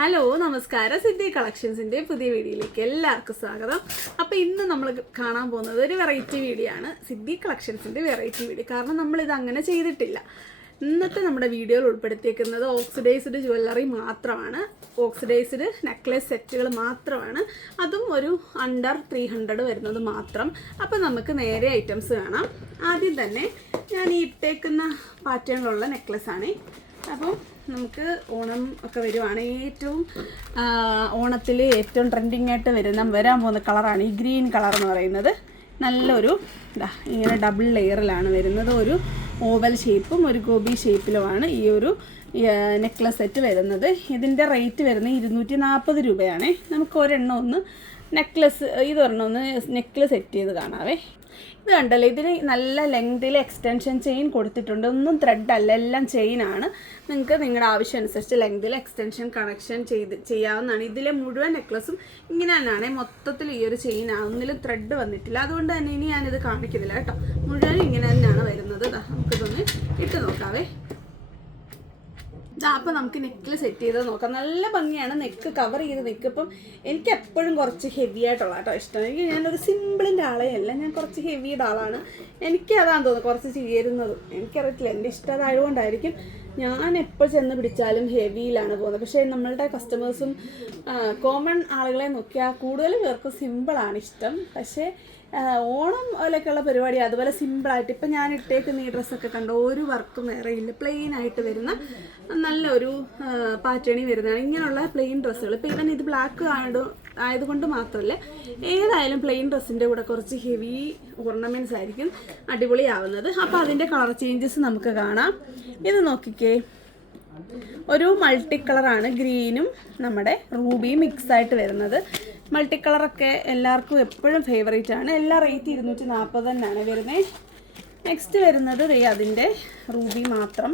Hello നമസ്കാരം. സിദ്ധി കളക്ഷൻസിന്റെ പുതിയ വീഡിയോയിലേക്ക് എല്ലാവർക്കും സ്വാഗതം. അപ്പോൾ ഇന്ന് നമ്മൾ കാണാൻ പോകുന്നത് ഒരു വെറൈറ്റി വീഡിയോ ആണ്. സിദ്ധി കളക്ഷൻസിന്റെ വെറൈറ്റി വീഡിയോ കാരണം നമ്മളിത് അങ്ങനെ ചെയ്തിട്ടില്ല. ഇന്നത്തെ നമ്മുടെ വീഡിയോയിൽ ഉൾപ്പെടുത്തിയിരിക്കുന്നത് ഓക്സിഡൈസ്ഡ് ജ്വല്ലറി മാത്രമാണ്. ഓക്സിഡൈസ്ഡ് നെക്ലേസ് സെറ്റുകൾ മാത്രമാണ്. അതും ഒരു അണ്ടർ ത്രീ ഹൺഡ്രഡ് വരുന്നത് മാത്രം. അപ്പോൾ നമുക്ക് നേരെ ഐറ്റംസ് കാണാം. ആദ്യം തന്നെ ഞാൻ ഈ ഇട്ടേക്കുന്ന പാറ്റേണിലുള്ള നെക്ലസ് അപ്പം നമുക്ക് ഓണം ഒക്കെ വരുവാണ്. ഏറ്റവും ഓണത്തിൽ ഏറ്റവും ട്രെൻഡിങ് ആയിട്ട് വരുന്ന വരാൻ പോകുന്ന കളറാണ് ഈ ഗ്രീൻ കളർ എന്ന് പറയുന്നത്. നല്ലൊരു ഇതാ ഇങ്ങനെ ഡബിൾ ലെയറിലാണ് വരുന്നത്. ഒരു ഓവൽ ഷേപ്പും ഒരു ഗോബി ഷേപ്പിലുമാണ് ഈ ഒരു നെക്ലസ് സെറ്റ് വരുന്നത്. ഇതിന്റെ റേറ്റ് വരുന്നത് ഇരുന്നൂറ്റി നാൽപ്പത് രൂപയാണ്. നമുക്ക് ഒരെണ്ണം ഒന്ന് നെക്ലസ് ഇതൊരെണ്ണം ഒന്ന് നെക്ലസ് സെറ്റ് ചെയ്ത് കാണാവേ. ഇത് കണ്ടല്ലോ? ഇതിന് നല്ല ലെങ്തിൽ എക്സ്റ്റൻഷൻ ചെയിൻ കൊടുത്തിട്ടുണ്ട്. ഒന്നും ത്രെഡ് അല്ല എല്ലാം ചെയിൻ ആണ്. നിങ്ങൾക്ക് നിങ്ങളുടെ ആവശ്യം അനുസരിച്ച് ലെങ്തിൽ എക്സ്റ്റൻഷൻ കണക്ഷൻ ചെയ്ത് ചെയ്യാവുന്നതാണ്. ഇതിലെ മുഴുവൻ നെക്ലസും ഇങ്ങനെ തന്നെയാണ്. മൊത്തത്തിൽ ഈ ഒരു ചെയിൻ ഒന്നിലും ത്രെഡ് വന്നിട്ടില്ല. അതുകൊണ്ട് തന്നെ ഇനി ഞാനിത് കാണിക്കുന്നില്ല കേട്ടോ. മുഴുവൻ ഇങ്ങനെ തന്നെയാണ് വരുന്നത്. ഇതാ അപ്പം നമുക്ക് നെക്കിൽ സെറ്റ് ചെയ്ത് നോക്കാം. നല്ല ഭംഗിയാണ് നെക്ക് കവർ ചെയ്ത് നെക്ക്. ഇപ്പം എനിക്ക് എപ്പോഴും കുറച്ച് ഹെവി ആയിട്ടുള്ള കേട്ടോ ഇഷ്ടം. എനിക്ക് ഞാനൊരു സിമ്പിളിന്റെ ആളേ അല്ല. ഞാൻ കുറച്ച് ഹെവിയുടെ ആളാണ്. എനിക്ക് അതാണ് തോന്നുന്നത് കുറച്ച് ചെയ്യരുന്നത് എനിക്കറിയത്തില്ല. എന്റെ ഇഷ്ടം അതായതുകൊണ്ടായിരിക്കും ഞാൻ എപ്പോൾ ചെന്ന് പിടിച്ചാലും ഹെവിയിലാണ് പോകുന്നത്. പക്ഷേ നമ്മളുടെ കസ്റ്റമേഴ്സും കോമൺ ആളുകളെ നോക്കിയാൽ കൂടുതൽ പേർക്ക് സിമ്പിളാണ് ഇഷ്ടം. പക്ഷേ ഓണം പോലെയൊക്കെയുള്ള പരിപാടി അതുപോലെ സിമ്പിളായിട്ട് ഇപ്പം ഞാൻ ഇട്ടേക്കുന്ന ഈ ഡ്രസ്സൊക്കെ കണ്ടോ ഒരു വർക്കും വേറെ ഇല്ല. പ്ലെയിൻ ആയിട്ട് വരുന്ന നല്ലൊരു പാറ്റേണി വരുന്നതാണ്. ഇങ്ങനെയുള്ള പ്ലെയിൻ ഡ്രസ്സുകൾ ഇപ്പം ഇവൻ ഇത് ബ്ലാക്ക് ആയത് ആയതുകൊണ്ട് മാത്രമല്ല ഏതായാലും പ്ലെയിൻ ഡ്രസ്സിന്റെ കൂടെ കുറച്ച് ഹെവി ഓർണമെന്റ്സ് ആയിരിക്കും അടിപൊളിയാവുന്നത്. അപ്പോൾ അതിന്റെ കളർ ചേഞ്ചസ് നമുക്ക് കാണാം. ഇത് നോക്കിക്കേ. ഒരു മൾട്ടി കളറാണ് ഗ്രീനും നമ്മുടെ റൂബിയും മിക്സ് ആയിട്ട് വരുന്നത്. മൾട്ടി കളറൊക്കെ എല്ലാവർക്കും എപ്പോഴും ഫേവറേറ്റ് ആണ്. എല്ലാ റേറ്റ് ഇരുന്നൂറ്റി നാൽപ്പത് തന്നെയാണ് വരുന്നത് നെക്സ്റ്റ് വരുന്നത് അതിന്റെ റൂബി മാത്രം.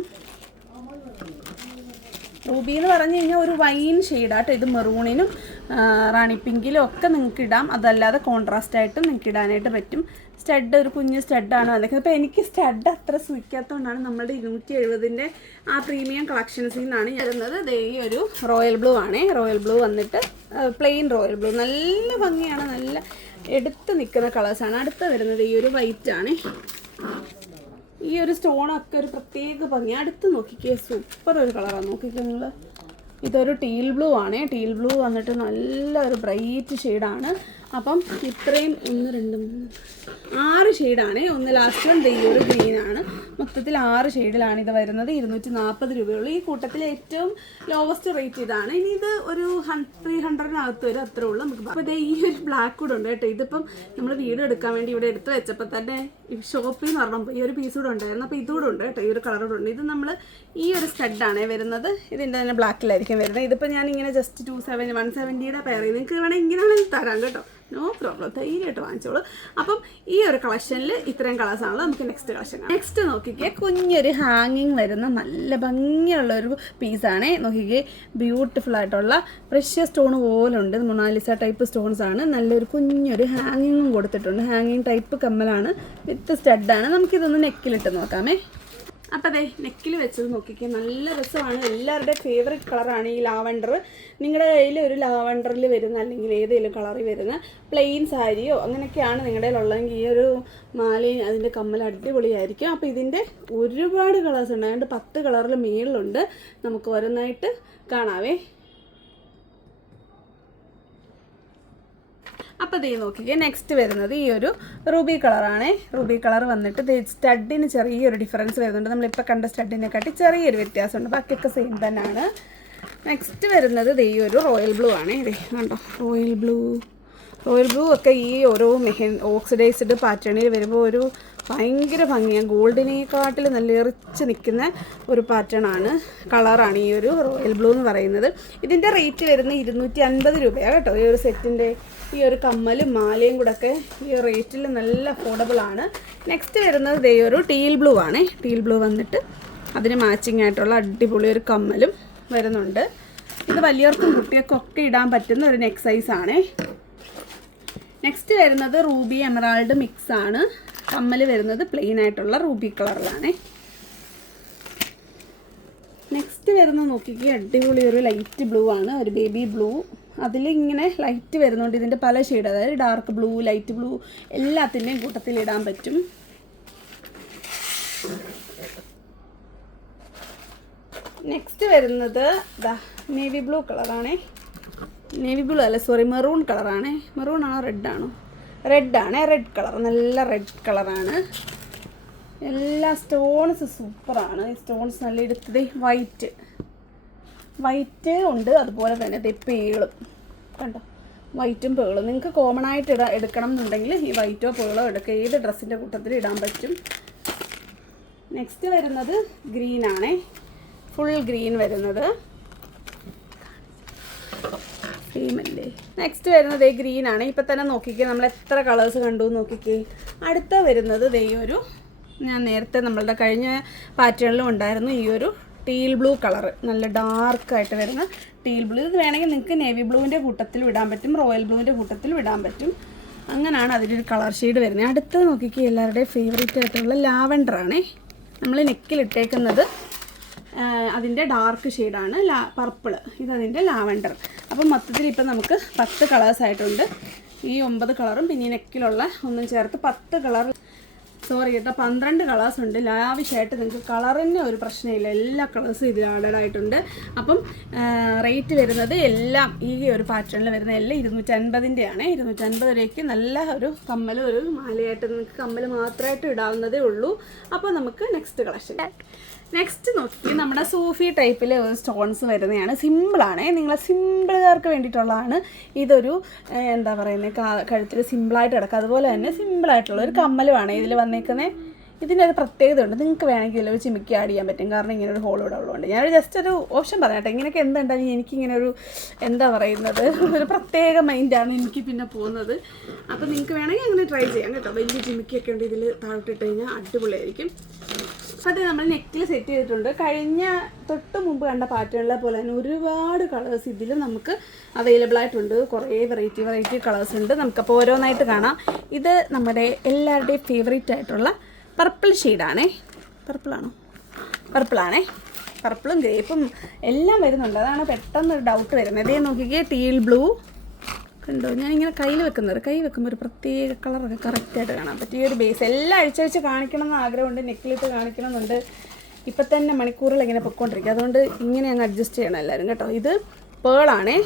റൂബി എന്ന് പറഞ്ഞു കഴിഞ്ഞാൽ ഒരു വൈൻ ഷെയ്ഡാട്ടോ ഇത് മെറൂണിനും റാണി പിങ്കിലും ഒക്കെ നിങ്ങൾക്ക് ഇടാം. അതല്ലാതെ കോൺട്രാസ്റ്റ് ആയിട്ടും നിങ്ങൾക്ക് ഇടാനായിട്ട് പറ്റും. സ്റ്റഡ് ഒരു കുഞ്ഞ് സ്റ്റഡാണ് വന്നിരിക്കുന്നത് അപ്പോൾ എനിക്ക് സ്റ്റഡ് അത്ര സുഖിക്കാത്തതുകൊണ്ടാണ് നമ്മുടെ ഇരുന്നൂറ്റി എഴുപതിന്റെ ആ പ്രീമിയം കളക്ഷൻസിൽ നിന്നാണ് വരുന്നത് ദേ ഒരു റോയൽ ബ്ലൂ ആണേ. റോയൽ ബ്ലൂ വന്നിട്ട് പ്ലെയിൻ റോയൽ ബ്ലൂ നല്ല ഭംഗിയാണ്. നല്ല എടുത്ത് നിൽക്കുന്ന കളേഴ്സാണ് അടുത്ത വരുന്നത് ഈ ഒരു വൈറ്റ് ആണ്. ഈ ഒരു സ്റ്റോണൊക്കെ ഒരു പ്രത്യേക ഭംഗി. അടുത്ത് നോക്കിക്കേ സൂപ്പർ ഒരു കളറാണ് നോക്കിക്കേ നിങ്ങൾ ഇതൊരു ടീൽ ബ്ലൂ ആണേ. ടീൽ ബ്ലൂ വന്നിട്ട് നല്ല ഒരു ബ്രൈറ്റ് ഷെയ്ഡാണ് അപ്പം ഇത്രയും ഒന്ന് രണ്ട് മൂന്ന് ആറ് ഷെയ്ഡാണ്. ഒന്ന് ലാസ്റ്റ് വൺ ഈ ഒരു ഗ്രീനാണ് മൊത്തത്തിൽ ആറ് ഷെയ്ഡിലാണ് ഇത് വരുന്നത്. ഇരുന്നൂറ്റി നാൽപ്പത് രൂപയുള്ളൂ. ഈ കൂട്ടത്തിൽ ഏറ്റവും ലോവസ്റ്റ് റേറ്റ് ഇതാണ്. ഇനി ഇത് ഒരു ത്രീ ഹൺഡ്രഡിനകത്ത് വരും. അത്രേ ഉള്ളൂ നമുക്ക് അപ്പോൾ ഇതേ ഈ ഒരു ബ്ലാക്ക് കൂടെ ഉണ്ട് കേട്ടോ. ഇതിപ്പം നമ്മൾ വീട് എടുക്കാൻ വേണ്ടി ഇവിടെ എടുത്ത് വെച്ചപ്പോൾ തന്നെ ഷോപ്പിൽ നിന്ന് പറഞ്ഞപ്പോൾ ഈ ഒരു പീസ് കൂടെ ഉണ്ടായിരുന്നു. അപ്പോൾ ഇതുകൂടെ ഉണ്ട് കേട്ടോ. ഈ ഒരു കളർ കൂടെ ഉണ്ട്. ഇത് നമ്മൾ ഈ ഒരു സ്റ്റഡാണ് വരുന്നത്. ഇതിന്റെ തന്നെ ബ്ലാക്കിലായിരിക്കും വരുന്നത്. ഇതിപ്പോൾ ഞാൻ ഇങ്ങനെ ജസ്റ്റ് ടു സെവൻ വൺ സെവന്റിയുടെ പെയർ നിങ്ങൾക്ക് വേണമെങ്കിൽ ഇങ്ങനെ വേണമെങ്കിൽ തരാം കേട്ടോ. നോ പ്രോബ്ലം ധൈര്യമായിട്ട് വാങ്ങിച്ചോളൂ. അപ്പം ഈ ഒരു കളക്ഷനിൽ ഇത്രയും കളേഴ്സാണല്ലോ നമുക്ക് നെക്സ്റ്റ് കളക്ഷൻ നെക്സ്റ്റ് നോക്കിക്കേ കുഞ്ഞൊരു ഹാങ്ങിങ് വരുന്ന നല്ല ഭംഗിയുള്ള ഒരു പീസാണ് നോക്കിക്കേ ബ്യൂട്ടിഫുൾ ആയിട്ടുള്ള പ്രഷ്യ സ്റ്റോൺ പോലുണ്ട്. മൊണാലിസ ടൈപ്പ് സ്റ്റോൺസ് ആണ്. നല്ലൊരു കുഞ്ഞൊരു ഹാങ്ങിങ്ങും കൊടുത്തിട്ടുണ്ട്. ഹാങ്ങിങ് ടൈപ്പ് കമ്മലാണ്. വിത്ത് സ്റ്റഡാണ് നമുക്കിതൊന്ന് നെക്കിലിട്ട് നോക്കാമേ. അപ്പം അതെ നെക്കിൽ വെച്ചത് നോക്കിക്കേ. നല്ല രസമാണ്. എല്ലാവരുടെയും ഫേവറേറ്റ് കളറാണ് ഈ ലാവണ്ടർ. നിങ്ങളുടെ കയ്യിൽ ഒരു ലാവണ്ടറിൽ വരുന്ന അല്ലെങ്കിൽ ഏതെങ്കിലും കളറിൽ വരുന്ന പ്ലെയിൻ സാരിയോ അങ്ങനെയൊക്കെയാണ് നിങ്ങളുടെ കയ്യിലുള്ളതെങ്കിൽ ഈ ഒരു മാലയും അതിന്റെ കമ്മൽ അടിപൊളിയായിരിക്കും. അപ്പോൾ ഇതിന്റെ ഒരുപാട് കളേഴ്സ് ഉണ്ട്. അതുകൊണ്ട് പത്ത് കളറിൽ മേളിലുണ്ട്. നമുക്ക് ഓരോന്നായിട്ട് കാണാവേ. അപ്പോൾ ദേ നോക്കിക്കേ നെക്സ്റ്റ് വരുന്നത് ഈ ഒരു റൂബി കളറാണ് റൂബി കളർ വന്നിട്ട് ദേ സ്റ്റഡിന് ചെറിയൊരു ഡിഫറൻസ് വരുന്നുണ്ട്. നമ്മളിപ്പോൾ കണ്ട സ്റ്റഡിനെക്കാട്ടി ചെറിയൊരു വ്യത്യാസമുണ്ട്. ബാക്കിയൊക്കെ സെയിം തന്നെയാണ്. നെക്സ്റ്റ് വരുന്നത് ദേ ഈ ഒരു റോയൽ ബ്ലൂ ആണ്. ദേ കണ്ടോ റോയൽ ബ്ലൂ റോയൽ ബ്ലൂ ഒക്കെ ഈ ഓരോ മെഹൻ ഓക്സിഡൈസ്ഡ് പാറ്റേണിൽ വരുമ്പോൾ ഒരു ഭയങ്കര ഭംഗിയാണ് ഗോൾഡിനെക്കാട്ടിൽ നല്ല എറിച്ച് നിൽക്കുന്ന ഒരു പാറ്റേൺ ആണ്. കളറാണ് ഈ ഒരു റോയൽ ബ്ലൂ എന്ന് പറയുന്നത്. ഇതിന്റെ റേറ്റ് വരുന്നത് ഇരുന്നൂറ്റി അൻപത് രൂപയാണ് കേട്ടോ. ഈ ഒരു സെറ്റിന്റെ ഈ ഒരു കമ്മലും മാലയും കൂടെ ഒക്കെ ഈ റേറ്റിൽ നല്ല അഫോർഡബിൾ ആണ്. നെക്സ്റ്റ് വരുന്നത് ദേ ഒരു ടീൽ ബ്ലൂ ആണ്. ടീൽ ബ്ലൂ വന്നിട്ട് അതിന് മാച്ചിങ് ആയിട്ടുള്ള അടിപൊളി ഒരു കമ്മലും വരുന്നുണ്ട്. ഇത് വലിയവർക്കും കുട്ടികൾക്കും ഒക്കെ ഇടാൻ പറ്റുന്ന ഒരു നെക്ക് സൈസ് ആണ്. നെക്സ്റ്റ് വരുന്നത് റൂബി എമറാൾഡ് മിക്സ് ആണ്. കമ്മൽ വരുന്നത് പ്ലെയിൻ ആയിട്ടുള്ള റൂബി കളറിലാണ് നെക്സ്റ്റ് വരുന്ന നോക്കിക്കുക അടിപൊളി ഒരു ലൈറ്റ് ബ്ലൂ ആണ് ഒരു ബേബി ബ്ലൂ അതിലിങ്ങനെ ലൈറ്റ് വരുന്നുണ്ട് ഇതിന്റെ പല ഷെയ്ഡ് അതായത് ഡാർക്ക് ബ്ലൂ ലൈറ്റ് ബ്ലൂ എല്ലാത്തിന്റെയും കൂട്ടത്തിൽ ഇടാൻ പറ്റും. നെക്സ്റ്റ് വരുന്നത് നേവി ബ്ലൂ കളറാണേ നേവി ബ്ലൂ അല്ല സോറി മെറൂൺ കളറാണേ മെറൂൺ ആണോ റെഡ് ആണോ? റെഡ് ആണേ. റെഡ് കളർ നല്ല റെഡ് കളറാണ് എല്ലാ സ്റ്റോൺസ് സൂപ്പറാണ് ഈ സ്റ്റോൺസ് നല്ല എടുത്തത് വൈറ്റ് വൈറ്റ് ഉണ്ട്. അതുപോലെ തന്നെ ദേ പേളും കണ്ടോ? വൈറ്റും പേളും നിങ്ങൾക്ക് കോമൺ ആയിട്ട് ഇടാ എടുക്കണം എന്നുണ്ടെങ്കിൽ ഈ വൈറ്റോ പേളോ എടുക്കുക ഏത് ഡ്രസ്സിന്റെ കൂട്ടത്തിൽ ഇടാൻ പറ്റും. നെക്സ്റ്റ് വരുന്നത് ഗ്രീനാണേ ഫുൾ ഗ്രീൻ വരുന്നത്. സെയിം നെക്സ്റ്റ് വരുന്നത് ഗ്രീൻ ആണ്. ഇപ്പം തന്നെ നോക്കിക്കേ നമ്മൾ എത്ര കളേഴ്സ് കണ്ടു നോക്കിക്കേ. അടുത്ത വരുന്നത് ദേ ഒരു ഞാൻ നേരത്തെ നമ്മളുടെ കഴിഞ്ഞ പാറ്റേണിലും ഉണ്ടായിരുന്നു ഈ ഒരു ടീൽ ബ്ലൂ കളർ നല്ല ഡാർക്കായിട്ട് വരുന്ന ടീൽ ബ്ലൂ ഇത് വേണമെങ്കിൽ നിങ്ങൾക്ക് നേവി ബ്ലൂവിന്റെ കൂട്ടത്തിൽ വിടാൻ പറ്റും റോയൽ ബ്ലൂവിന്റെ കൂട്ടത്തിൽ വിടാൻ പറ്റും. അങ്ങനെയാണ് അതിന്റെ കളർ ഷെയ്ഡ് വരുന്നത്. അടുത്തത് നോക്കിക്കേ എല്ലാവരുടെയും ഫേവറേറ്റ് ആയിട്ടുള്ള ലാവൻഡർ ആണേ നമ്മൾ നെക്കിൽ ഇട്ടേക്കുന്നത് അതിന്റെ ഡാർക്ക് ഷെയ്ഡാണ് ലാ പർപ്പിൾ ഇതതിന്റെ ലാവൻഡർ. അപ്പം മൊത്തത്തിൽ ഇപ്പം നമുക്ക് പത്ത് കളേഴ്സ് ആയിട്ടുണ്ട്. ഈ ഒമ്പത് കളറും പിന്നെ നെക്കിലുള്ള ഒന്നും ചേർത്ത് പത്ത് കളർ സോറി കേട്ടോ പന്ത്രണ്ട് കളേഴ്സ് ഉണ്ട്. ലാവിഷായിട്ട് നിങ്ങൾക്ക് കളറിന് ഒരു പ്രശ്നമില്ല. എല്ലാ കളേഴ്സും ഇതിൽ ആഡഡ് ആയിട്ടുണ്ട്. അപ്പം റേറ്റ് വരുന്നത് എല്ലാം ഈ ഒരു പാറ്റേണിൽ വരുന്ന എല്ലാം ഇരുന്നൂറ്റൻപതിന്റെയാണ്. ഇരുന്നൂറ്റൻപത് രൂപയ്ക്ക് നല്ല ഒരു കമ്മൽ ഒരു മാലയായിട്ട് നിങ്ങൾക്ക് കമ്മൽ മാത്രമായിട്ട് ഇടാവുന്നതേ ഉള്ളൂ. അപ്പോൾ നമുക്ക് നെക്സ്റ്റ് കളക്ഷൻ നെക്സ്റ്റ് നോക്കി നമ്മുടെ സൂഫി ടൈപ്പിൽ സ്റ്റോൺസ് വരുന്നതാണ്. സിമ്പിളാണ് നിങ്ങളെ സിമ്പിളുകാർക്ക് വേണ്ടിയിട്ടുള്ളതാണ്. ഇതൊരു എന്താ പറയുന്നത് കഴുത്തിൽ സിമ്പിളായിട്ട് കിടക്കുക. അതുപോലെ തന്നെ സിമ്പിളായിട്ടുള്ള ഒരു കമ്മലുമാണ് ഇതിൽ വന്നേക്കുന്നത് ഇതിന്റെ ഒരു പ്രത്യേകത ഉണ്ട് നിങ്ങൾക്ക് വേണമെങ്കിൽ ഇതിൽ ചിമിക്കി ആഡ് ചെയ്യാൻ പറ്റും. കാരണം ഇങ്ങനെ ഒരു ഹോൾ ഇവിടെ ഉള്ളതുകൊണ്ട്. ഞാനൊരു ജസ്റ്റ് ഒരു ഓപ്ഷൻ പറയട്ടെ ഇങ്ങനെയൊക്കെ എന്തുണ്ടെങ്കിൽ എനിക്കിങ്ങനെ ഒരു എന്താ പറയുന്നത്? ഒരു പ്രത്യേക മൈൻഡാണ് എനിക്ക് പിന്നെ പോകുന്നത്. അപ്പോൾ നിങ്ങൾക്ക് വേണമെങ്കിൽ അങ്ങനെ ട്രൈ ചെയ്യാം കേട്ടോ. വലിയ ജിമിക്കൊക്കെ ഉണ്ട് ഇതിൽ താഴ്ത്തിട്ട് കഴിഞ്ഞാൽ അടിപൊളിയായിരിക്കും. അത് നമ്മൾ നെക്കിൽ സെറ്റ് ചെയ്തിട്ടുണ്ട്. കഴിഞ്ഞ തൊട്ട് മുമ്പ് കണ്ട പാറ്റേണിലെ പോലെ തന്നെ ഒരുപാട് കളേഴ്സ് ഇതിലും നമുക്ക് അവൈലബിൾ ആയിട്ടുണ്ട്. കുറേ വെറൈറ്റി വെറൈറ്റി കളേഴ്സ് ഉണ്ട്. നമുക്കപ്പോൾ ഓരോന്നായിട്ട് കാണാം. ഇത് നമ്മുടെ എല്ലാവരുടെയും ഫേവറേറ്റ് ആയിട്ടുള്ള പർപ്പിൾ ഷെയ്ഡാണേ പർപ്പിളാണോ പർപ്പിളാണേ പർപ്പിളും ഗ്രേപ്പും എല്ലാം വരുന്നുണ്ട്. അതാണ് പെട്ടെന്ന് ഒരു ഡൗട്ട് വരുന്നത്. ഇതേ നോക്കിക്കേ ടീൽ ബ്ലൂ കണ്ടോ? ഞാനിങ്ങനെ കയ്യിൽ വെക്കുന്നത്. കൈ വെക്കുമ്പോൾ ഒരു പ്രത്യേക കളറൊക്കെ കറക്റ്റായിട്ട് കാണാൻ പറ്റും. ഈ ഒരു ബേസ് എല്ലാം അഴിച്ചഴിച്ച് കാണിക്കണം എന്ന് ആഗ്രഹമുണ്ട്. നെക്കിലിട്ട് കാണിക്കണമെന്നുണ്ട്. ഇപ്പം തന്നെ മണിക്കൂറിൽ ഇങ്ങനെ പൊയ്ക്കൊണ്ടിരിക്കുക അതുകൊണ്ട് ഇങ്ങനെ അങ്ങ് അഡ്ജസ്റ്റ് ചെയ്യണം എല്ലാവരും കേട്ടോ. ഇത് പേളാണേ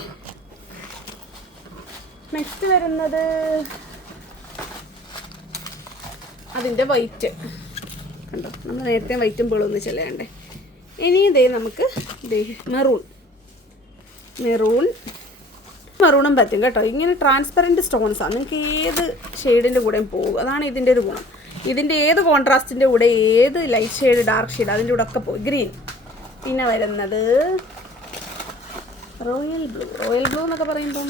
നെക്സ്റ്റ് വരുന്നത് അതിന്റെ വൈറ്റ് കണ്ടോ? നമ്മൾ നേരത്തെ വൈറ്റും പേളും ഒന്ന് കണ്ടേ. ഇനിയും ഇതേ നമുക്ക് ദേ മെറൂൺ മെറൂൺ മെറൂണും പറ്റും കേട്ടോ. ഇങ്ങനെ ട്രാൻസ്പെറന്റ് സ്റ്റോൺസാണ് നിങ്ങൾക്ക് ഏത് ഷെയ്ഡിന്റെ കൂടെയും പോകും. അതാണ് ഇതിന്റെ ഒരു ഗുണം. ഇതിന്റെ ഏത് കോൺട്രാസ്റ്റിന്റെ കൂടെ ഏത് ലൈറ്റ് ഷെയ്ഡ് ഡാർക്ക് ഷെയ്ഡ് അതിന്റെ കൂടെ ഒക്കെ പോയി ഗ്രീൻ പിന്നെ വരുന്നത് റോയൽ ബ്ലൂ റോയൽ ബ്ലൂ എന്നൊക്കെ പറയുമ്പം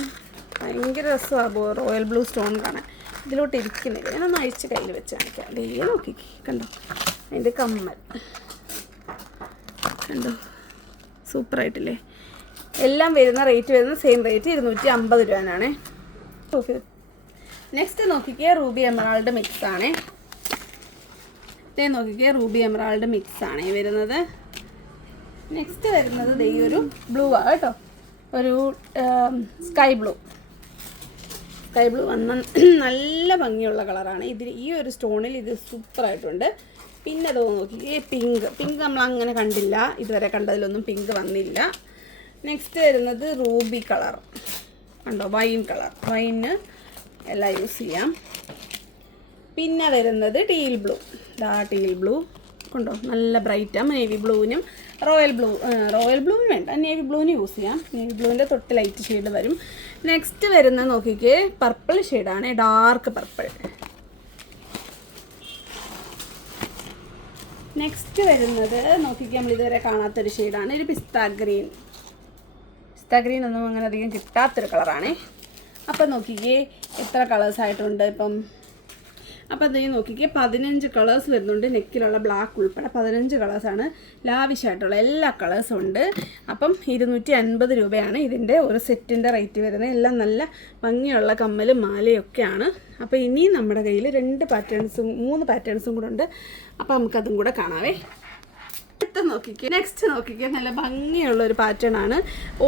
ഭയങ്കര രസമാണ് റോയൽ ബ്ലൂ സ്റ്റോൺ കാണാൻ. ഇതിലോട്ട് ഇരിക്കുന്നില്ല ഞാനൊന്ന് അഴിച്ച് കയ്യിൽ വെച്ച് കാണിക്കാം. അതേ നോക്കി കണ്ടോ? അതിന്റെ കമ്മൽ. കണ്ടോ? സൂപ്പറായിട്ടില്ലേ? എല്ലാം വരുന്ന റേറ്റ് വരുന്ന സെയിം റേറ്റ് ഇരുന്നൂറ്റി അമ്പത് രൂപനാണ് നെക്സ്റ്റ് നോക്കിക്കേ റൂബി എമറാൾഡ് മിക്സ് ആണ്. ഇതേ നോക്കിക്കേ റൂബി എമറാൾഡ് മിക്സ് ആണ് വരുന്നത്. നെക്സ്റ്റ് വരുന്നത് ഈ ഒരു ബ്ലൂ ആണ് കേട്ടോ. ഒരു സ്കൈ ബ്ലൂ. സ്കൈ ബ്ലൂ വന്ന നല്ല ഭംഗിയുള്ള കളറാണ്. ഇതിൽ ഈ ഒരു സ്റ്റോണിൽ ഇത് സൂപ്പറായിട്ടുണ്ട്. പിന്നെ അത് നോക്കി പിങ്ക്. പിങ്ക് നമ്മൾ അങ്ങനെ കണ്ടില്ല. ഇതുവരെ കണ്ടതിലൊന്നും പിങ്ക് വന്നില്ല. നെക്സ്റ്റ് വരുന്നത് റൂബി കളർ ഉണ്ടോ വൈൻ കളർ വൈന് എല്ലാം യൂസ് ചെയ്യാം. പിന്നെ വരുന്നത് ടീൽ ബ്ലൂ ദാ ടീൽ ബ്ലൂ കൊണ്ടോ? നല്ല ബ്രൈറ്റാണ് നേവി ബ്ലൂവിനും റോയൽ ബ്ലൂ റോയൽ ബ്ലൂവിന് വേണ്ട. നേവി ബ്ലൂവിന് യൂസ് ചെയ്യാം. നേവി ബ്ലൂവിന്റെ തൊട്ട് ലൈറ്റ് ഷെയ്ഡ് വരും. നെക്സ്റ്റ് വരുന്ന നോക്കിക്കേ പർപ്പിൾ ഷെയ്ഡാണ് ഡാർക്ക് പർപ്പിൾ നെക്സ്റ്റ് വരുന്നത് നോക്കിക്കേ നമ്മൾ ഇതുവരെ കാണാത്തൊരു ഷെയ്ഡാണ് ഒരു പിസ്ത ഗ്രീൻ പിസ്ത ഗ്രീൻ ഒന്നും അങ്ങനെ അധികം കിട്ടാത്തൊരു കളറാണേ. അപ്പം നോക്കിക്കേ എത്ര കളേഴ്സ് ആയിട്ടുണ്ട് ഇപ്പം? അപ്പം എന്തെങ്കിലും നോക്കിക്കേ പതിനഞ്ച് കളേഴ്സ് വരുന്നുണ്ട് നെക്കിലുള്ള ബ്ലാക്ക് ഉൾപ്പെടെ. പതിനഞ്ച് കളേഴ്സാണ് ലാവിഷായിട്ടുള്ള എല്ലാ കളേഴ്സും ഉണ്ട്. അപ്പം ഇരുന്നൂറ്റി അൻപത് രൂപയാണ് ഇതിന്റെ ഒരു സെറ്റിന്റെ റേറ്റ് വരുന്നത്. എല്ലാം നല്ല ഭംഗിയുള്ള കമ്മലും മാലയും ഒക്കെയാണ്. അപ്പോൾ ഇനിയും നമ്മുടെ കയ്യിൽ രണ്ട് പാറ്റേൺസും മൂന്ന് പാറ്റേൺസും കൂടെ ഉണ്ട്. അപ്പോൾ നമുക്കതും കൂടെ കാണാവേ. അടുത്ത നോക്കിക്കുക നോക്കിക്കേ നെക്സ്റ്റ് നോക്കിക്കേ. നല്ല ഭംഗിയുള്ള ഒരു പാറ്റേൺ ആണ്.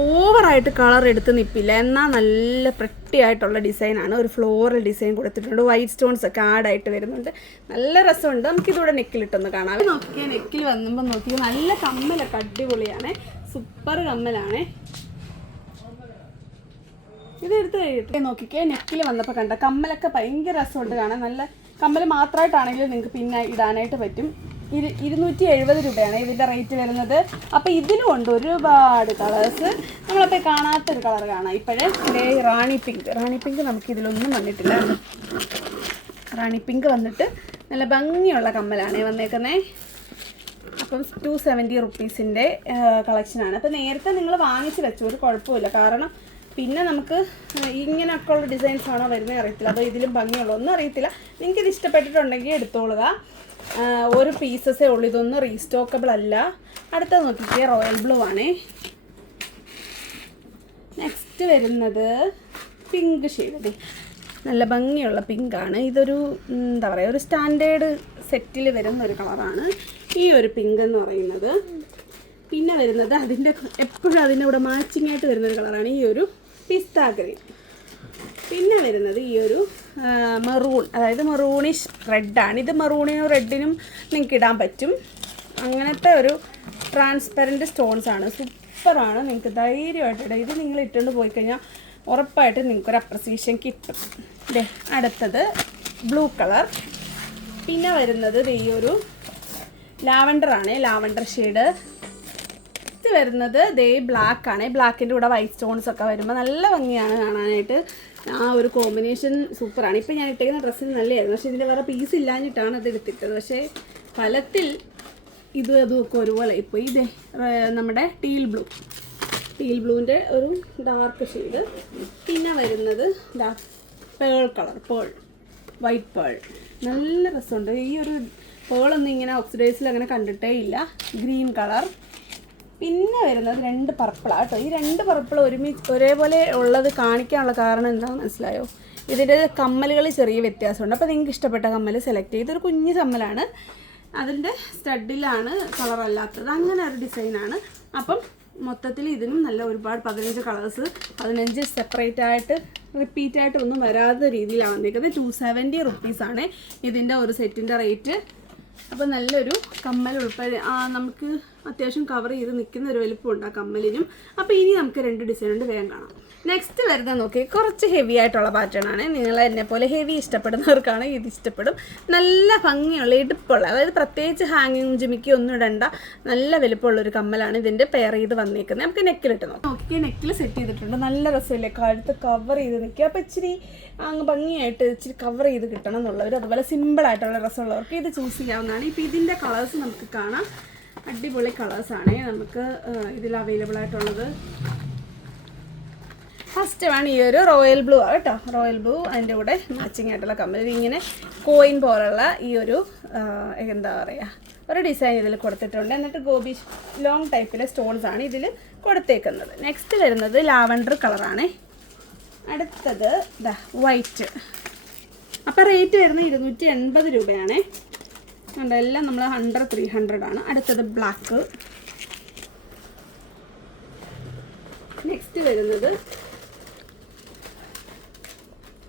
ഓവറായിട്ട് കളർ എടുത്ത് നിൽപ്പില്ല എന്നാൽ നല്ല പ്രട്ടിയായിട്ടുള്ള ഡിസൈനാണ് ഒരു ഫ്ലോറൽ ഡിസൈൻ കൊടുത്തിട്ടുണ്ട്. വൈറ്റ് സ്റ്റോൺസ് ഒക്കെ ആഡായിട്ട് വരുന്നുണ്ട്. നല്ല രസമുണ്ട്. നമുക്കിതിവിടെ നെക്കിലിട്ടൊന്ന് കാണാം. നോക്കിയാൽ നെക്കിൽ വന്നുമ്പോൾ നോക്കിയാൽ നല്ല കമ്മലൊക്കെ അടിപൊളിയാണ്. സൂപ്പർ കമ്മലാണ്. ഇത് എടുത്ത് നോക്കിക്കേ നെക്കിൽ വന്നപ്പോൾ കണ്ട കമ്മലൊക്കെ ഭയങ്കര രസമുണ്ട് കാണാൻ. നല്ല കമ്മൽ മാത്രമായിട്ടാണെങ്കിലും നിങ്ങൾക്ക് പിന്നെ ഇടാനായിട്ട് പറ്റും. ഇരുന്നൂറ്റി എഴുപത് രൂപയാണ് ഇതിന്റെ റേറ്റ് വരുന്നത്. അപ്പോൾ ഇതിലും ഉണ്ട് ഒരുപാട് കളേഴ്സ് നമ്മളപ്പോൾ കാണാത്തൊരു കളർ കാണാം. ഇപ്പോഴേ ഇതേ റാണി പിങ്ക് റാണി പിങ്ക് നമുക്ക് ഇതിലൊന്നും വന്നിട്ടില്ല. റാണി പിങ്ക് വന്നിട്ട് നല്ല ഭംഗിയുള്ള കമ്മലാണ് വന്നേക്കുന്നത് അപ്പം ടു സെവന്റി റുപ്പീസിന്റെ കളക്ഷനാണ് അപ്പോൾ നേരത്തെ നിങ്ങൾ വാങ്ങിച്ച് വെച്ചു. ഒരു കുഴപ്പമില്ല. കാരണം പിന്നെ നമുക്ക് ഇങ്ങനെയൊക്കെ ഉള്ള ഡിസൈൻസ് ആണോ വരുന്നത് അറിയത്തില്ല. അപ്പോൾ ഇതിലും ഭംഗിയുള്ള ഒന്നും അറിയത്തില്ല. നിങ്ങൾക്ക് ഇത് ഇഷ്ടപ്പെട്ടിട്ടുണ്ടെങ്കിൽ എടുത്തോളുക. ഒരു പീസസേ ഉള്ളൂ. ഇതൊന്നും റീസ്റ്റോക്കബിൾ അല്ല. അടുത്ത നോക്കിക്കേ റോയൽ ബ്ലൂ ആണേ. നെക്സ്റ്റ് വരുന്നത് പിങ്ക് ഷെയ്ഡ് നല്ല ഭംഗിയുള്ള പിങ്കാണ് ഇതൊരു എന്താ പറയുക ഒരു സ്റ്റാൻഡേർഡ് സെറ്റിൽ വരുന്ന ഒരു കളറാണ്. ഈ ഒരു പിങ്ക് എന്ന് പറയുന്നത്. പിന്നെ വരുന്നത് അതിന്റെ എപ്പോഴും അതിന്റെ കൂടെ മാച്ചിങ് ആയിട്ട് വരുന്ന ഒരു കളറാണ് ഈ ഒരു പിസ്ത ഗ്രീൻ പിന്നെ വരുന്നത് ഈ ഒരു മെറൂൺ അതായത് മെറൂണിഷ് റെഡാണ് ഇത് മെറൂണിനും റെഡിനും നിങ്ങൾക്ക് ഇടാൻ പറ്റും. അങ്ങനത്തെ ഒരു ട്രാൻസ്പെറന്റ് സ്റ്റോൺസ് ആണ്. സൂപ്പറാണ് നിങ്ങൾക്ക് ധൈര്യമായിട്ട് ഇടാം. ഇത് നിങ്ങൾ ഇട്ടുകൊണ്ട് പോയി കഴിഞ്ഞാൽ ഉറപ്പായിട്ട് നിങ്ങൾക്കൊരു അപ്രസിയേഷൻ കിട്ടും. ദേ അടുത്തത് ബ്ലൂ കളർ പിന്നെ വരുന്നത് ഈ ഒരു ലാവണ്ടർ ആണ്. ലാവണ്ടർ ഷെയ്ഡ് ഇത് വരുന്നത് ദേ ബ്ലാക്ക് ആണ്. ബ്ലാക്കിന്റെ കൂടെ വൈറ്റ് സ്റ്റോൺസ് ഒക്കെ വരുമ്പോൾ നല്ല ഭംഗിയാണ് കാണാനായിട്ട്. ആ ഒരു കോമ്പിനേഷൻ സൂപ്പറാണ്. ഇപ്പം ഞാൻ ഇട്ടേക്കുന്ന ഡ്രസ്സിന് നല്ലതായിരുന്നു പക്ഷേ ഇതിന്റെ വേറെ പീസ് ഇല്ലാഞ്ഞിട്ടാണ് അത് എടുത്തിട്ടത്. പക്ഷേ ഫലത്തിൽ ഇതും അതും ഒക്കെ ഒരുപോലെ ഇപ്പോൾ ഇതേ നമ്മുടെ ടീൽ ബ്ലൂ ടീൽ ബ്ലൂവിന്റെ ഒരു ഡാർക്ക് ഷെയ്ഡ് പിന്നെ വരുന്നത് pearl colour pearl white pearl നല്ല രസമുണ്ട്. ഈ ഒരു പേളൊന്നും ഇങ്ങനെ ഓക്സിഡൈസിൽ അങ്ങനെ കണ്ടിട്ടേ ഇല്ല. ഗ്രീൻ കളർ പിന്നെ വരുന്നത് രണ്ട് പർപ്പിളാണ് കേട്ടോ. ഈ രണ്ട് പർപ്പിൾ ഒരുമിച്ച് ഒരേപോലെ ഉള്ളത് കാണിക്കാനുള്ള കാരണം എന്താണെന്ന് മനസ്സിലായോ? ഇതിന്റെ കമ്മലുകൾ ചെറിയ വ്യത്യാസമുണ്ട്. അപ്പോൾ നിങ്ങൾക്ക് ഇഷ്ടപ്പെട്ട കമ്മൽ സെലക്ട് ചെയ്ത് ഒരു കുഞ്ഞു കമ്മലാണ്. അതിന്റെ സ്റ്റഡിലാണ് കളറല്ലാത്തത് അങ്ങനെ ഒരു ഡിസൈനാണ് അപ്പം മൊത്തത്തിൽ ഇതിനും നല്ല ഒരുപാട് പതിനഞ്ച് കളേഴ്സ് പതിനഞ്ച് സെപ്പറേറ്റ് ആയിട്ട് റിപ്പീറ്റ് ആയിട്ട് ഒന്നും വരാത്ത രീതിയിലാണ് വന്നിരിക്കുന്നത്. ടു സെവന്റി റുപ്പീസാണ് ഇതിന്റെ ഒരു സെറ്റിന്റെ റേറ്റ് അപ്പോൾ നല്ലൊരു കമ്മൽ ഉൾപ്പെടെ നമുക്ക് അത്യാവശ്യം കവർ ചെയ്ത് നിൽക്കുന്ന ഒരു വലിപ്പമുണ്ട് ആ കമ്മലിനും. അപ്പോൾ ഇനി നമുക്ക് രണ്ട് ഡിസൈൻ ഉണ്ട് വേഗം കാണാം. നെക്സ്റ്റ് വരുന്നത് നോക്കി കുറച്ച് ഹെവി ആയിട്ടുള്ള പാറ്റേൺ ആണ്. നിങ്ങൾ എന്നെ പോലെ ഹെവി ഇഷ്ടപ്പെടുന്നവർക്കാണ് ഇത് ഇഷ്ടപ്പെടും. നല്ല ഭംഗിയുള്ള ഇടുപ്പുള്ള അതായത് പ്രത്യേകിച്ച് ഹാങ്ങിങ് ജിമിക്ക് ഒന്നും ഇടണ്ട നല്ല വലിപ്പമുള്ള ഒരു കമ്മലാണ് ഇതിന്റെ പെയർ ചെയ്ത് വന്നേക്കുന്നത്. നമുക്ക് നെക്കിലിട്ട് നോക്കാം. നോക്കി നെക്കിൽ സെറ്റ് ചെയ്തിട്ടുണ്ട്. നല്ല രസമില്ലേ? കഴുത്ത് കവർ ചെയ്ത് നിൽക്കുക. അപ്പോൾ ഇച്ചിരി അങ്ങ് ഭംഗിയായിട്ട് ഇച്ചിരി കവർ ചെയ്ത് കിട്ടണം എന്നുള്ളവർ അതുപോലെ സിമ്പിൾ ആയിട്ടുള്ള രസമുള്ളവർക്ക് ഇത് ചൂസ് ചെയ്യാവുന്നതാണ്. ഇപ്പോൾ ഇതിന്റെ കളേഴ്സ് നമുക്ക് കാണാം. അടിപൊളി കളേഴ്സ് ആണ്. നമുക്ക് ഇതിൽ അവൈലബിൾ ആയിട്ടുള്ളത്. ഫസ്റ്റ് വേണം ഈ ഒരു റോയൽ ബ്ലൂ ആണ് കേട്ടോ. റോയൽ ബ്ലൂ അതിന്റെ കൂടെ മാച്ചിങ് ആയിട്ടുള്ള കമ്പനി ഇങ്ങനെ കോയിൻ പോലുള്ള ഈ ഒരു എന്താ പറയുക ഒരു ഡിസൈൻ ഇതിൽ കൊടുത്തിട്ടുണ്ട്. എന്നിട്ട് ഗോപി ലോങ് ടൈപ്പിലെ സ്റ്റോൺസ് ആണ് ഇതിൽ കൊടുത്തേക്കുന്നത്. നെക്സ്റ്റ് വരുന്നത് ലാവൻഡർ കളറാണ് അടുത്തത് വൈറ്റ് അപ്പോൾ റേറ്റ് വരുന്നത് ഇരുന്നൂറ്റി എൺപത് രൂപയാണ്. കണ്ടോ എല്ലാം നമ്മൾ ഹൺഡ്രഡ് ത്രീ ഹൺഡ്രഡ് ആണ്. അടുത്തത് ബ്ലാക്ക് നെക്സ്റ്റ് വരുന്നത്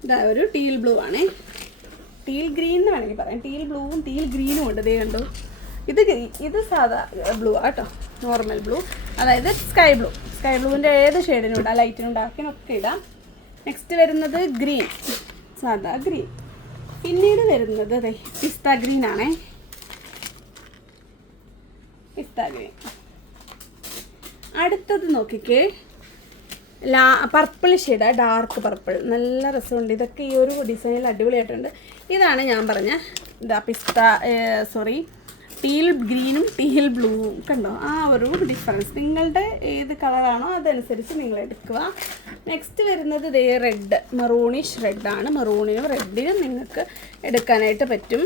ഇതാ ഒരു ടീൽ ബ്ലൂ ആണേ. ടീൽ ഗ്രീൻ എന്ന് വേണമെങ്കിൽ പറയാം. ടീൽ ബ്ലൂവും ടീൽ ഗ്രീനും ഉണ്ട്. ദേ കണ്ടു. ഇത് ഇത് സാധാ ബ്ലൂ ആട്ടോ നോർമൽ ബ്ലൂ അതായത് സ്കൈ ബ്ലൂ സ്കൈ ബ്ലൂവിന്റെ ഏത് ഷെയ്ഡിനും ഇടാം. ലൈറ്റിനും ഡാർക്കിനൊക്കെ ഇടാം. നെക്സ്റ്റ് വരുന്നത് ഗ്രീൻ സാധാ ഗ്രീൻ പിന്നീട് വരുന്നത് പിസ്ത ഗ്രീൻ ആണേ. പിസ്ത അടുത്തത് നോക്കിക്കേ. ലാ പർപ്പിൾ ഷെയ്ഡ് ഡാർക്ക് പർപ്പിൾ നല്ല രസമുണ്ട്. ഇതൊക്കെ ഈ ഒരു ഡിസൈനിൽ അടിപൊളിയായിട്ടുണ്ട്. ഇതാണ് ഞാൻ പറഞ്ഞ ഇതാ പിസ്ത സോറി ടീൽ ഗ്രീനും ടീൽ ബ്ലൂവും കണ്ടോ? ആ ഒരു ഡിഫറൻസ് നിങ്ങളുടെ ഏത് കളറാണോ അതനുസരിച്ച് നിങ്ങൾ എടുക്കുക. നെക്സ്റ്റ് വരുന്നത് ദേ റെഡ് മെറൂണിഷ് റെഡാണ് മെറൂണിനും റെഡിനും നിങ്ങൾക്ക് എടുക്കാനായിട്ട് പറ്റും.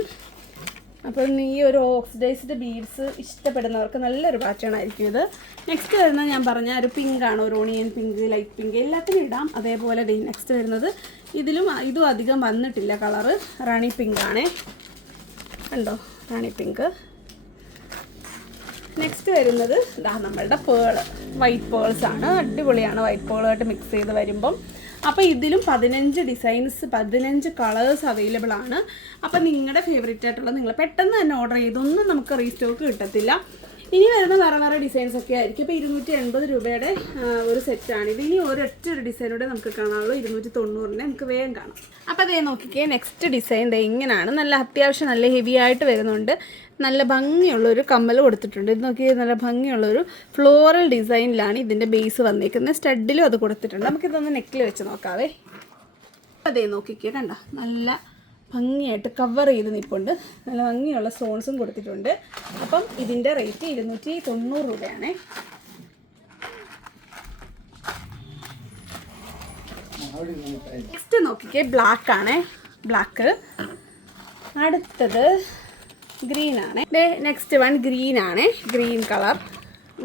അപ്പം ഈ ഒരു ഓക്സിഡൈസ്ഡ് ബീഡ്സ് ഇഷ്ടപ്പെടുന്നവർക്ക് നല്ലൊരു പാറ്റേൺ ആയിരിക്കും ഇത്. നെക്സ്റ്റ് വരുന്നത് ഞാൻ പറഞ്ഞ ഒരു പിങ്കാണ് ഒരു ഓണിയൻ പിങ്ക് ലൈറ്റ് പിങ്ക് എല്ലാത്തിനും ഇടാം. അതേപോലെ നെക്സ്റ്റ് വരുന്നത് ഇതിലും ഇതും അധികം വന്നിട്ടില്ല കളറ് റാണി പിങ്ക് ആണേ. കണ്ടോ? റാണി പിങ്ക് നെക്സ്റ്റ് വരുന്നത് ഇതാ നമ്മളുടെ പേൾ വൈറ്റ് പേൾസ് ആണ്. അടിപൊളിയാണ് വൈറ്റ് പേളുമായിട്ട് മിക്സ് ചെയ്ത് വരുമ്പം. അപ്പോൾ ഇതിലും പതിനഞ്ച് ഡിസൈൻസ് പതിനഞ്ച് കളേഴ്സ് അവൈലബിൾ ആണ്. അപ്പോൾ നിങ്ങളുടെ ഫേവറേറ്റ് ആയിട്ടുള്ള നിങ്ങൾ പെട്ടെന്ന് തന്നെ ഓർഡർ ചെയ്തൊന്നും നമുക്ക് റീസ്റ്റോക്ക് കിട്ടത്തില്ല. ഇനി വരുന്ന വേറെ വേറെ ഡിസൈൻസ് ഒക്കെ ആയിരിക്കും. ഇപ്പോൾ ഇരുന്നൂറ്റി എൺപത് രൂപയുടെ ഒരു സെറ്റാണ് ഇത് ഇനി ഒരൊറ്റ ഒരു ഡിസൈനൂടെ നമുക്ക് കാണാനുള്ളൂ ഇരുന്നൂറ്റി തൊണ്ണൂറിന്റെ നമുക്ക് വേഗം കാണാം. അപ്പോൾ അതേ നോക്കിക്കേ നെക്സ്റ്റ് ഡിസൈൻ ഇങ്ങനെയാണ് നല്ല അത്യാവശ്യം നല്ല ഹെവി ആയിട്ട് വരുന്നുണ്ട്. നല്ല ഭംഗിയുള്ളൊരു കമ്മൽ കൊടുത്തിട്ടുണ്ട്. ഇത് നോക്കി നല്ല ഭംഗിയുള്ളൊരു ഫ്ലോറൽ ഡിസൈനിലാണ് ഇതിന്റെ ബേസ് വന്നേക്കുന്നത് സ്റ്റഡിലും അത് കൊടുത്തിട്ടുണ്ട്. നമുക്കിതൊന്ന് നെക്കിൽ വെച്ച് നോക്കാവേ. അതേ നോക്കിക്കേ കണ്ട? നല്ല ഭംഗിയായിട്ട് കവർ ചെയ്ത് നിൽപ്പുണ്ട് നല്ല ഭംഗിയുള്ള സ്റ്റോൺസും കൊടുത്തിട്ടുണ്ട്. അപ്പം ഇതിന്റെ റേറ്റ് ഇരുന്നൂറ്റി തൊണ്ണൂറ് രൂപയാണേ. നെക്സ്റ്റ് നോക്കിക്കേ ബ്ലാക്ക് ആണേ. ബ്ലാക്ക് അടുത്തത് ഗ്രീൻ ആണ്. നെക്സ്റ്റ് വൺ ഗ്രീൻ ആണ്. ഗ്രീൻ കളർ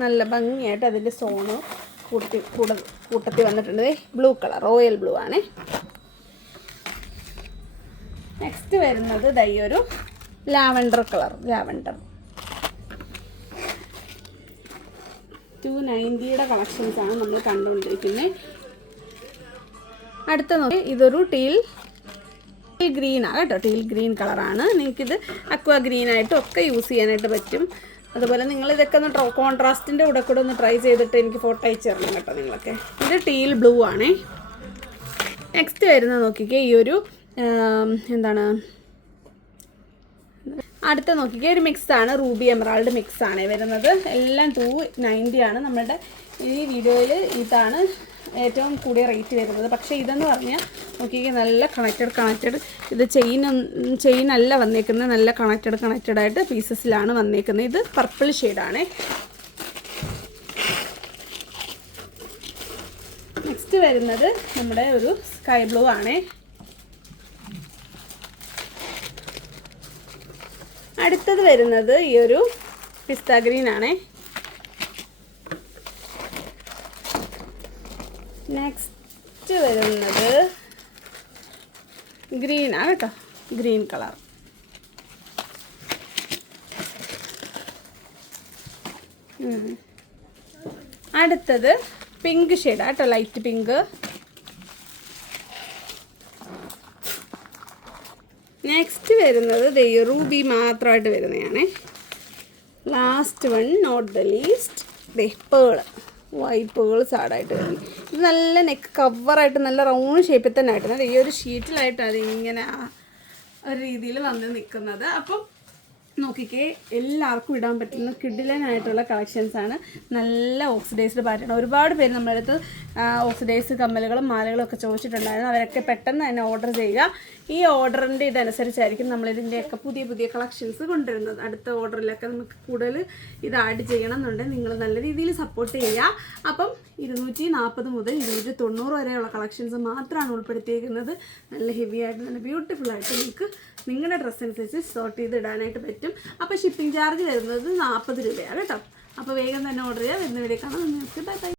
നല്ല ഭംഗിയായിട്ട് അതിന്റെ സോണ് കൂട്ടി കൂട കൂട്ടത്തിൽ വന്നിട്ടുണ്ട്. ബ്ലൂ കളർ റോയൽ ബ്ലൂ ആണ്. നെക്സ്റ്റ് വരുന്നത് ദയ്യൊരു ലാവൻഡർ കളർ ലാവൻഡർ ടു നയന്റിയുടെ കളക്ഷൻസ് ആണ് നമ്മൾ കണ്ടുകൊണ്ടിരിക്കുന്നത്. അടുത്ത നോക്കി ഇതൊരു ടീൽ ടീൽ ഗ്രീൻ ആണ് കേട്ടോ. ടീൽ ഗ്രീൻ കളറാണ് നിങ്ങൾക്കിത് അക്വ ഗ്രീൻ ആയിട്ടും ഒക്കെ യൂസ് ചെയ്യാനായിട്ട് പറ്റും. അതുപോലെ നിങ്ങൾ ഇതൊക്കെ ഒന്ന് ട്രോ കോൺട്രാസ്റ്റിന്റെ കൂടെ കൂടെ ഒന്ന് ട്രൈ ചെയ്തിട്ട് എനിക്ക് ഫോട്ടോ അയച്ചു തരണം കേട്ടോ നിങ്ങളൊക്കെ. ഇത് ടീൽ ബ്ലൂ ആണേ. നെക്സ്റ്റ് വരുന്നത് നോക്കിക്കേ ഈ ഒരു എന്താണ്? അടുത്ത നോക്കിക്കേ ഒരു മിക്സ് ആണ്. റൂബി എമറാൾഡ് മിക്സ് ആണ് വരുന്നത്. എല്ലാം ടു നയന്റി ആണ് നമ്മളുടെ ഈ വീഡിയോയിൽ ഇതാണ് ഏറ്റവും കൂടിയ റേറ്റ് വരുന്നത്. പക്ഷേ ഇതെന്ന് പറഞ്ഞാൽ നോക്കിയാൽ നല്ല കണക്റ്റഡ് കണക്റ്റഡ് ഇത് ചെയിൻ ചെയിൻ അല്ല വന്നേക്കുന്നത് നല്ല കണക്റ്റഡ് കണക്റ്റഡ് ആയിട്ട് പീസസിലാണ് വന്നേക്കുന്നത് ഇത് പർപ്പിൾ ഷെയ്ഡാണേ നെക്സ്റ്റ് വരുന്നത് നമ്മുടെ ഒരു സ്കൈ ബ്ലൂ ആണ്. അടുത്തത് വരുന്നത് ഈ ഒരു പിസ്ത ആണേ. നെക്സ്റ്റ് വരുന്നത് ഗ്രീൻ ആണ് കേട്ടോ. ഗ്രീൻ കളർ അടുത്തത് പിങ്ക് ഷെയ്ഡ് കേട്ടോ ലൈറ്റ് പിങ്ക് നെക്സ്റ്റ് വരുന്നത് ദേ റൂബി മാത്രമായിട്ട് വരുന്നതാണ് last one not the least they pearl pearls ആടായിട്ട് വരുന്നത് നല്ല നെക്ക് കവറായിട്ട് നല്ല റൗണ്ട് ഷേപ്പിൽ തന്നെ ആയിട്ട് ഈ ഒരു ഷീറ്റിലായിട്ടാണ് ഇങ്ങനെ ഒരു രീതിയിൽ വന്ന് നിൽക്കുന്നത് അപ്പം നോക്കിക്കേ എല്ലാവർക്കും ഇടാൻ പറ്റുന്ന കിഡിലനായിട്ടുള്ള കളക്ഷൻസ് ആണ്. നല്ല ഓക്സിഡൈസ്ഡ് പാറ്റേൺ ഒരുപാട് പേര് നമ്മുടെ അടുത്ത് ഓക്സിഡൈസ് കമ്മലുകളും മാലകളും ഒക്കെ ചോദിച്ചിട്ടുണ്ടായിരുന്നു. അവരൊക്കെ പെട്ടെന്ന് തന്നെ ഓർഡർ ചെയ്യുക. ഈ ഓർഡറിന്റെ ഇതനുസരിച്ചായിരിക്കും നമ്മൾ ഇതിന്റെയൊക്കെ പുതിയ പുതിയ കളക്ഷൻസ് കൊണ്ടുവരുന്നത്. അടുത്ത ഓർഡറിലൊക്കെ നമുക്ക് കൂടുതൽ ഇത് ആഡ് ചെയ്യണം എന്നുണ്ടെങ്കിൽ നിങ്ങൾ നല്ല രീതിയിൽ സപ്പോർട്ട് ചെയ്യുക. അപ്പം ഇരുന്നൂറ്റി നാൽപ്പത് മുതൽ ഇരുന്നൂറ്റി തൊണ്ണൂറ് വരെയുള്ള കളക്ഷൻസ് മാത്രമാണ് ഉൾപ്പെടുത്തിയിരിക്കുന്നത്. നല്ല ഹെവി ആയിട്ട് നല്ല ബ്യൂട്ടിഫുൾ ആയിട്ട് നിങ്ങൾക്ക് നിങ്ങളുടെ ഡ്രസ്സ് അനുസരിച്ച് സോർട്ട് ചെയ്ത് ഇടാനായിട്ട് പറ്റും. അപ്പോൾ ഷിപ്പിംഗ് ചാർജ് വരുന്നത് നാൽപ്പത് രൂപയാണ് കേട്ടോ. അപ്പോൾ വേഗം തന്നെ ഓർഡർ ചെയ്യാം വരുന്ന വീഡിയോ കാണാം. നിങ്ങൾക്ക് ബൈ ബൈ